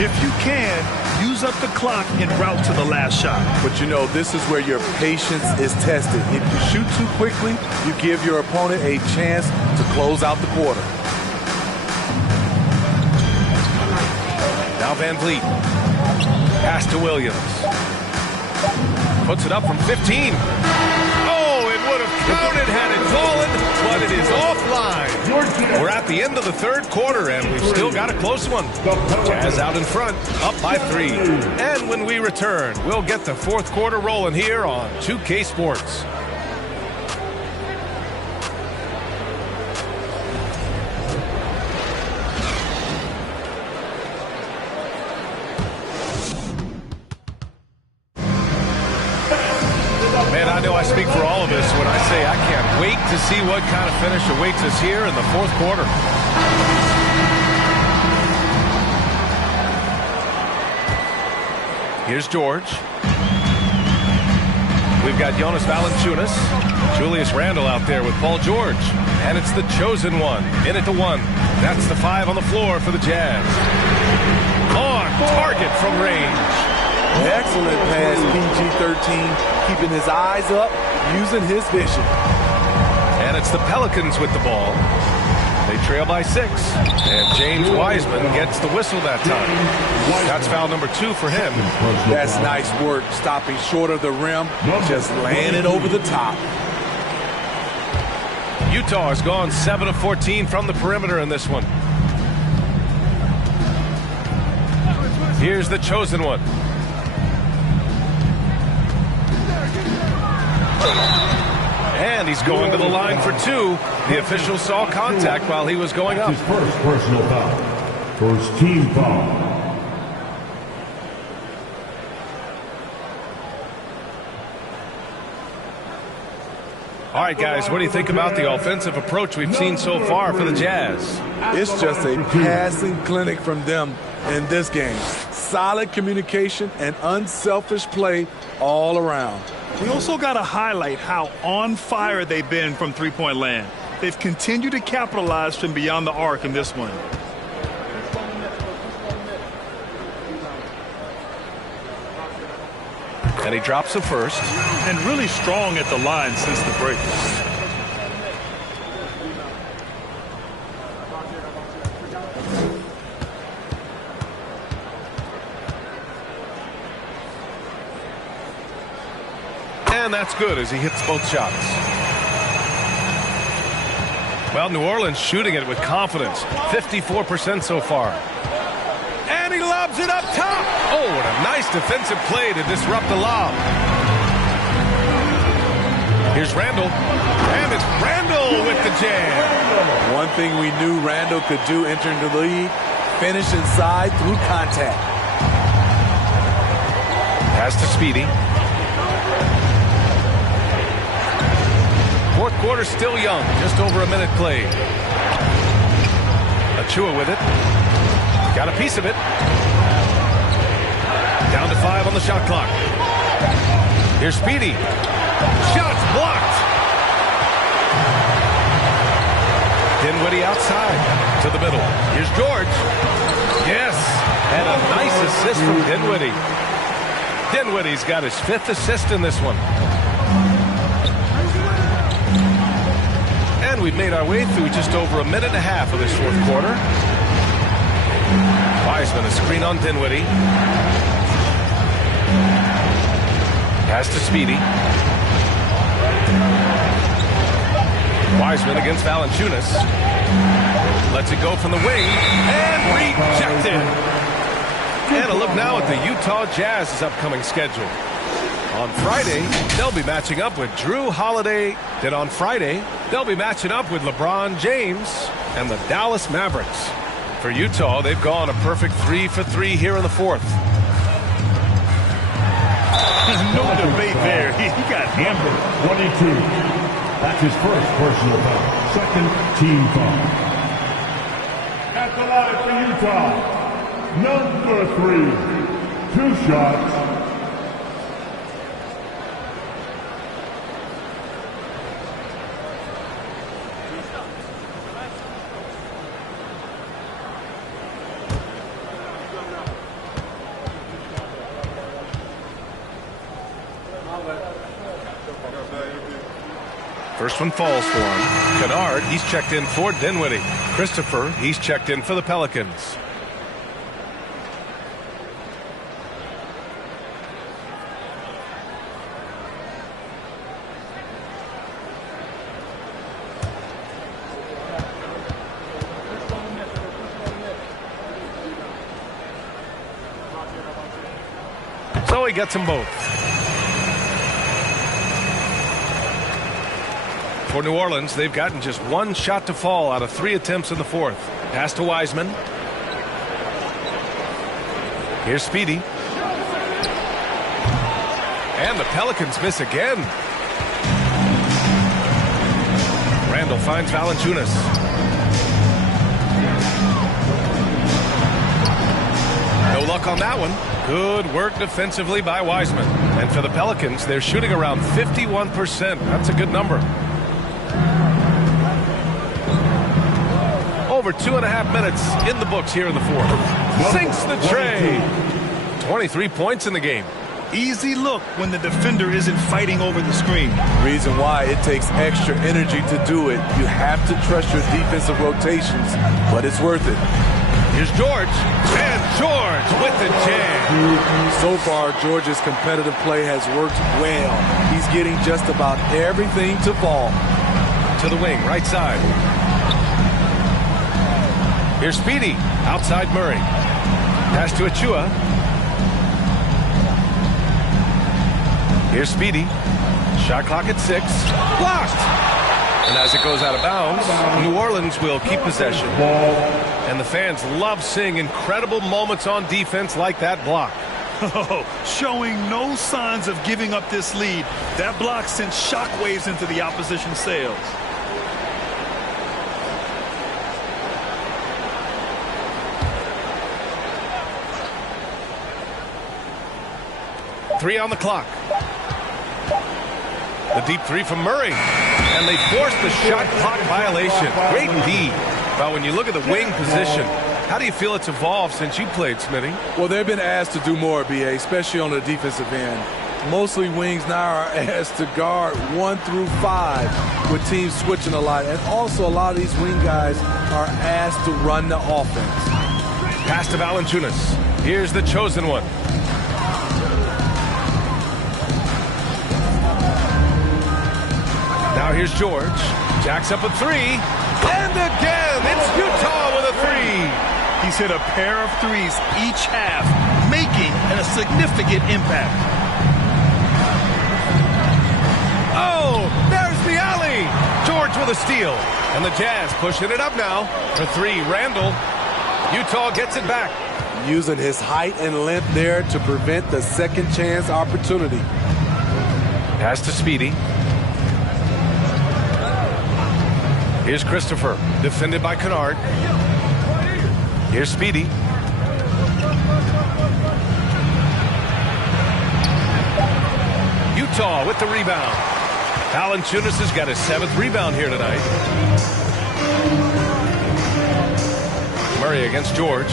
If you can, use up the clock en route to the last shot. But you know, this is where your patience is tested. If you shoot too quickly, you give your opponent a chance to close out the quarter. Now Van Vliet. Pass to Williams. Puts it up from 15. Oh, it would have counted had it fallen, but it is offline. We're at the end of the 3rd quarter, and we've still got a close one. Jazz out in front, up by 3. And when we return, we'll get the 4th quarter rolling here on 2K Sports. Man, I know I speak for all of us when I say I can't wait to see what kind of finish awaits us here in the 4th quarter. Here's George. We've got Jonas Valanciunas, Julius Randle out there with Paul George. And it's the chosen one, in it to 1. That's the 5 on the floor for the Jazz. On target from range. Excellent pass, PG-13, keeping his eyes up, using his vision. And it's the Pelicans with the ball. They trail by 6. And James Wiseman gets the whistle that time. That's foul number 2 for him. That's nice work, stopping short of the rim, just laying it over the top. Utah has gone 7 of 14 from the perimeter in this one. Here's the chosen one. And he's going to the line for 2. The official saw contact while he was going up. His first personal foul. First team foul. All right, guys, what do you think about the offensive approach we've seen so far for the Jazz? It's just a passing clinic from them in this game. Solid communication and unselfish play all around. We also got to highlight how on fire they've been from three-point land. They've continued to capitalize from beyond the arc in this one. And he drops the first. And really strong at the line since the break. And that's good as he hits both shots. Well, New Orleans shooting it with confidence. 54% so far. And he lobs it up top. Oh, what a nice defensive play to disrupt the lob. Here's Randle. And it's Randle with the jam. One thing we knew Randle could do entering the league, finish inside through contact. Pass to Speedy. 4th quarter still young, just over a minute played. Achua with it. Got a piece of it. Down to 5 on the shot clock. Here's Speedy. Shots blocked. Dinwiddie outside to the middle. Here's George. Yes, and a nice assist from Dinwiddie. Dinwiddie's got his 5th assist in this one. And we've made our way through just over a minute and a half of this 4th quarter. Wiseman, a screen on Dinwiddie. Pass to Speedy. Wiseman against Valanciunas. Lets it go from the wing and rejected. And a look now at the Utah Jazz's upcoming schedule. On Friday, they'll be matching up with Drew Holiday. Then on Friday, they'll be matching up with LeBron James and the Dallas Mavericks. For Utah, they've gone a perfect 3 for 3 here in the fourth. No debate there. He got hammered. 22. That's his first personal foul. Second team foul. At the line for Utah, number 3. 2 shots. First one falls for him. Kennard, he's checked in for Dinwiddie. Christopher, he's checked in for the Pelicans. So he gets them both. For New Orleans, they've gotten just one shot to fall out of 3 attempts in the fourth. Pass to Wiseman. Here's Speedy. And the Pelicans miss again. Randall finds Valanciunas. No luck on that one. Good work defensively by Wiseman. And for the Pelicans, they're shooting around 51%. That's a good number. Over 2.5 minutes in the books here in the fourth. Sinks the tray. 23 points in the game. Easy look when the defender isn't fighting over the screen. Reason why it takes extra energy to do it. You have to trust your defensive rotations, but it's worth it. Here's George. And George with the jam. So far, George's competitive play has worked well. He's getting just about everything to fall. To the wing, right side. Here's Speedy, outside Murray. Pass to Achua. Here's Speedy. Shot clock at 6. Blocked! And as it goes out of bounds, New Orleans will keep possession. And the fans love seeing incredible moments on defense like that block. Oh, showing no signs of giving up this lead. That block sent shockwaves into the opposition sails. Three on the clock. The deep three from Murray. And they force the shot clock violation. Great D. But when you look at the wing position, how do you feel it's evolved since you played, Smitty? Well, they've been asked to do more, BA, especially on the defensive end. Mostly wings now are asked to guard 1 through 5 with teams switching a lot. And also a lot of these wing guys are asked to run the offense. Pass to Valanciunas. Here's the chosen one. Now here's George. Jacks up a 3. And again, it's Utah with a 3. He's hit a pair of threes each half, making a significant impact. Oh, there's the alley. George with a steal. And the Jazz pushing it up now for 3. Randall. Utah gets it back. Using his height and length there to prevent the second chance opportunity. Pass to Speedy. Here's Christopher, defended by Kennard. Here's Speedy. Utah with the rebound. Valanciunas has got his 7th rebound here tonight. Murray against George.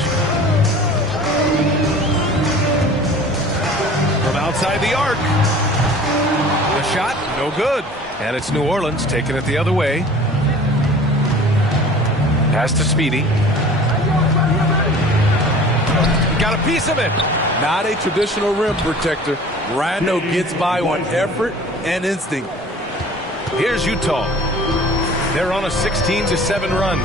From outside the arc. The shot, no good. And it's New Orleans taking it the other way. Pass to Speedy. got a piece of it. Not a traditional rim protector. Randle gets by on effort and instinct. Here's Utah. They're on a 16-7 run.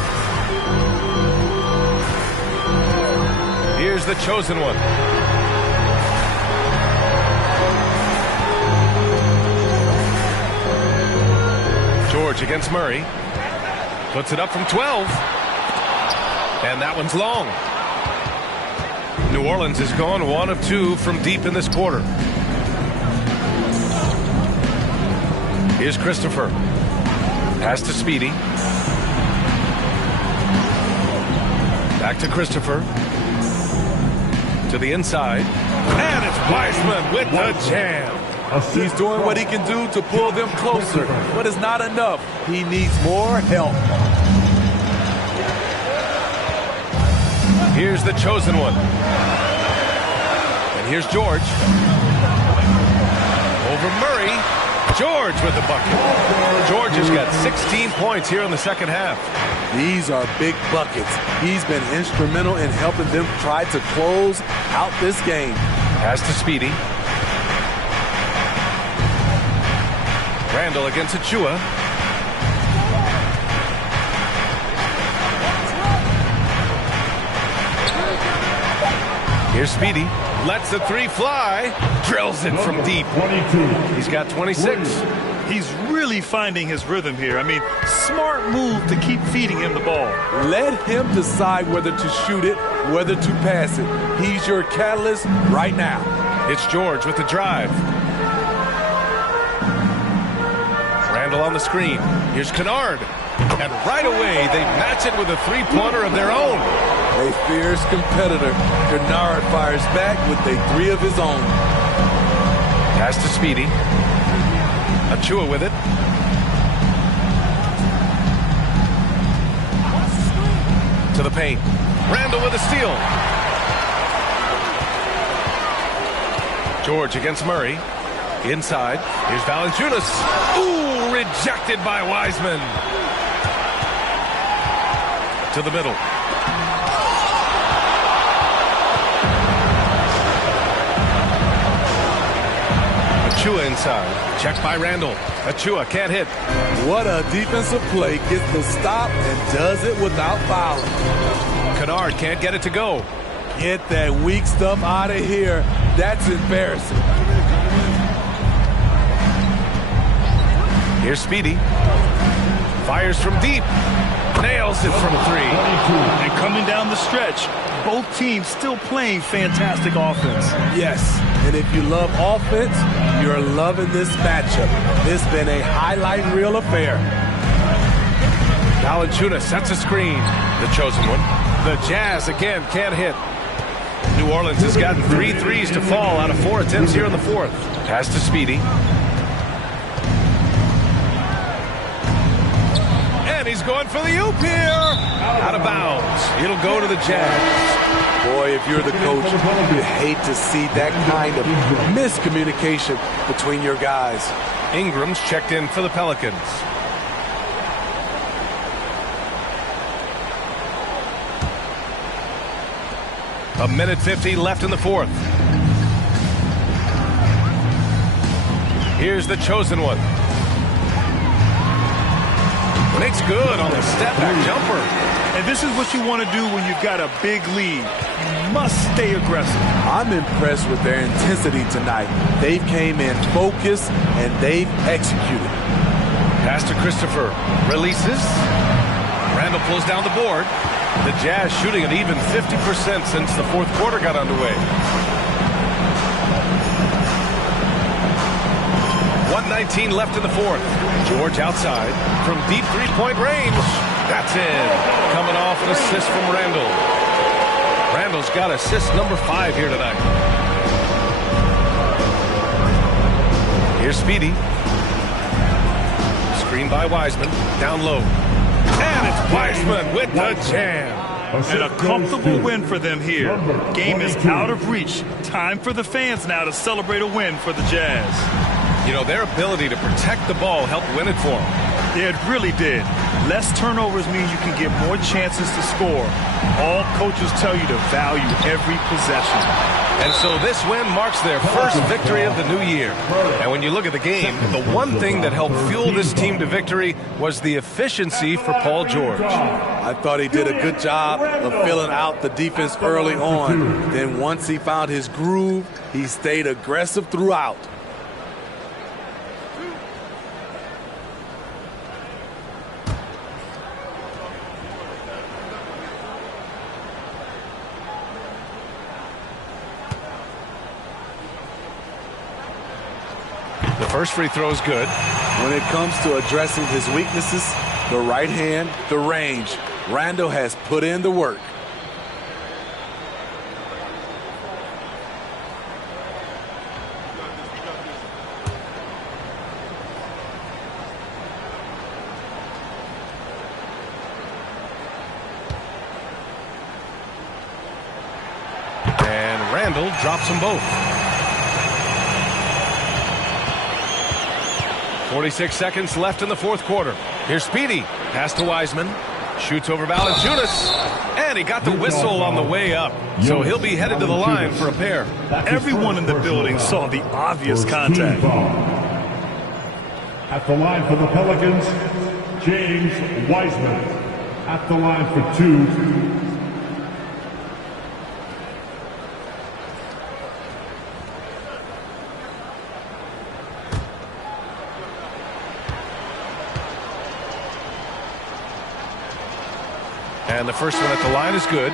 Here's the chosen one. George against Murray. Puts it up from 12. And that one's long. New Orleans has gone 1 of 2 from deep in this quarter. Here's Christopher. Pass to Speedy. Back to Christopher. To the inside. And it's Wiseman with the jam. He's doing what he can do to pull them closer, but it's not enough. He needs more help. Here's the chosen one. And here's George. Over Murray. George with the bucket. George has got 16 points here in the second half. These are big buckets. He's been instrumental in helping them try to close out this game. Pass to Speedy. Randle against Achua. Here's Speedy. Lets the three fly. Drills it from deep. 22. He's got 26. He's really finding his rhythm here. I mean, smart move to keep feeding him the ball. Let him decide whether to shoot it, whether to pass it. He's your catalyst right now. It's George with the drive. Randle on the screen. Here's Kennard. And right away, they match it with a three-pointer of their own. A fierce competitor. Kennard fires back with a three of his own. Pass to Speedy. Achua with it. To the paint. Randle with a steal. George against Murray. Inside. Here's Valanciunas. Ooh, rejected by Wiseman. To the middle. Achua inside. Checked by Randle. Achua can't hit. What a defensive play. Gets the stop and does it without fouling. Kennard can't get it to go. Get that weak stuff out of here. That's embarrassing. Here's Speedy. Fires from deep. Nails it from three. And coming down the stretch, both teams still playing fantastic offense. Yes, and if you love offense, you're loving this matchup. It's been a highlight reel affair. Valanciunas sets a screen. The chosen one. The Jazz again can't hit. New Orleans has gotten 3 threes to fall out of 4 attempts here in the fourth. Pass to Speedy. And he's going for the oop here. Out of bounds. It'll go to the Jazz. Boy, if you're the coach, you hate to see that kind of miscommunication between your guys. Ingram's checked in for the Pelicans. A minute 50 left in the fourth. Here's the chosen one. Makes good on the step-back jumper. And this is what you want to do when you've got a big lead. You must stay aggressive. I'm impressed with their intensity tonight. They've came in focused and they've executed. Pass to Christopher. Releases. Randle pulls down the board. The Jazz shooting at even 50% since the fourth quarter got underway. 1:19 left in the fourth. George outside from deep three-point range. That's in. Coming off an assist from Randle. Randle's got assist number 5 here tonight. Here's Speedy. Screen by Wiseman. Down low. And it's Wiseman with the jam. And a comfortable win for them here. Game is out of reach. Time for the fans now to celebrate a win for the Jazz. You know, their ability to protect the ball helped win it for them. Yeah, it really did. Less turnovers means you can get more chances to score. All coaches tell you to value every possession. And so this win marks their first victory of the new year. And when you look at the game, the one thing that helped fuel this team to victory was the efficiency for Paul George. I thought he did a good job of filling out the defense early on. Then once he found his groove, he stayed aggressive throughout. The first free throw is good. When it comes to addressing his weaknesses, the right hand, the range, Randall has put in the work. And Randall drops them both. 46 seconds left in the fourth quarter. Here's Speedy. Pass to Wiseman. Shoots over Valanciunas. And he got the whistle on the way up. So he'll be headed to the line for a pair. Everyone in the building saw the obvious contact. At the line for the Pelicans, James Wiseman. At the line for 2. And the first one at the line is good.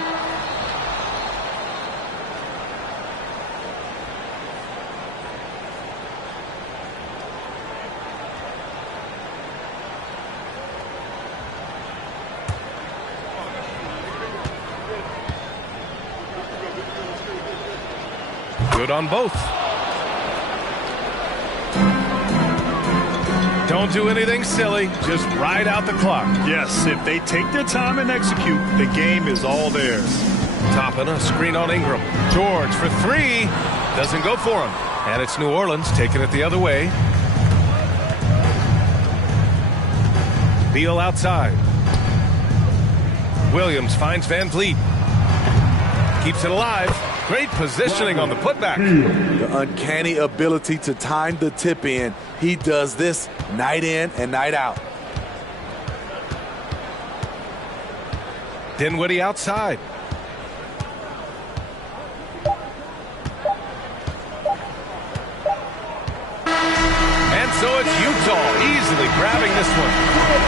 Good on both. Don't do anything silly. Just ride out the clock. Yes, if they take their time and execute, the game is all theirs. Topping a screen on Ingram. George for three. Doesn't go for him. And it's New Orleans taking it the other way. Beal outside. Williams finds Van Vliet. Keeps it alive. Great positioning on the putback. The uncanny ability to time the tip in. He does this night in and night out. Dinwiddie outside. And so it's Utah easily grabbing this one.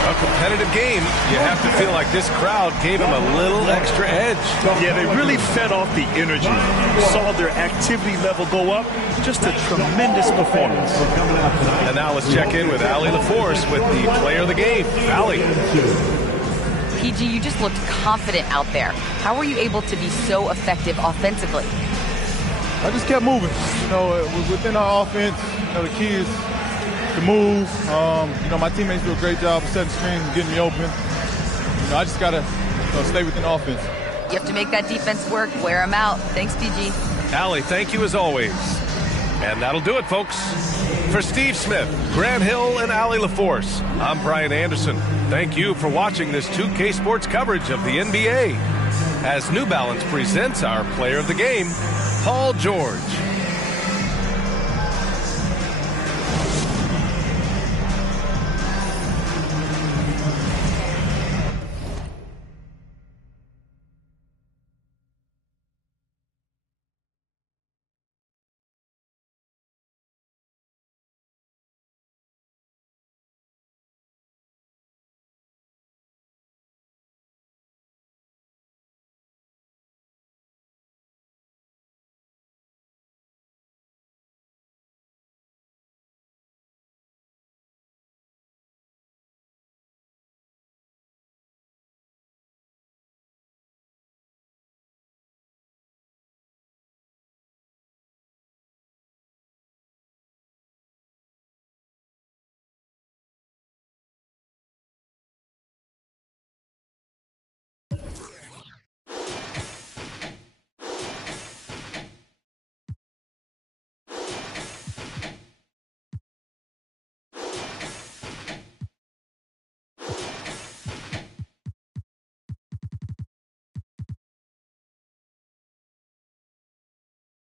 A competitive game. You have to feel like this crowd gave him a little extra edge. Yeah, they really fed off the energy. You saw their activity level go up. Just a tremendous performance. And now let's check in with Allie LaForce with the player of the game. Allie. PG, you just looked confident out there. How were you able to be so effective offensively? I just kept moving. You know, within our offense, you know, the key is to move. You know, my teammates do a great job of setting screens and getting me open. You know, I just got to stay within the offense. You have to make that defense work. Wear them out. Thanks, PG. Allie, thank you as always. And that'll do it, folks. For Steve Smith, Grant Hill, and Allie LaForce, I'm Brian Anderson. Thank you for watching this 2K Sports coverage of the NBA. As New Balance presents our player of the game, Paul George.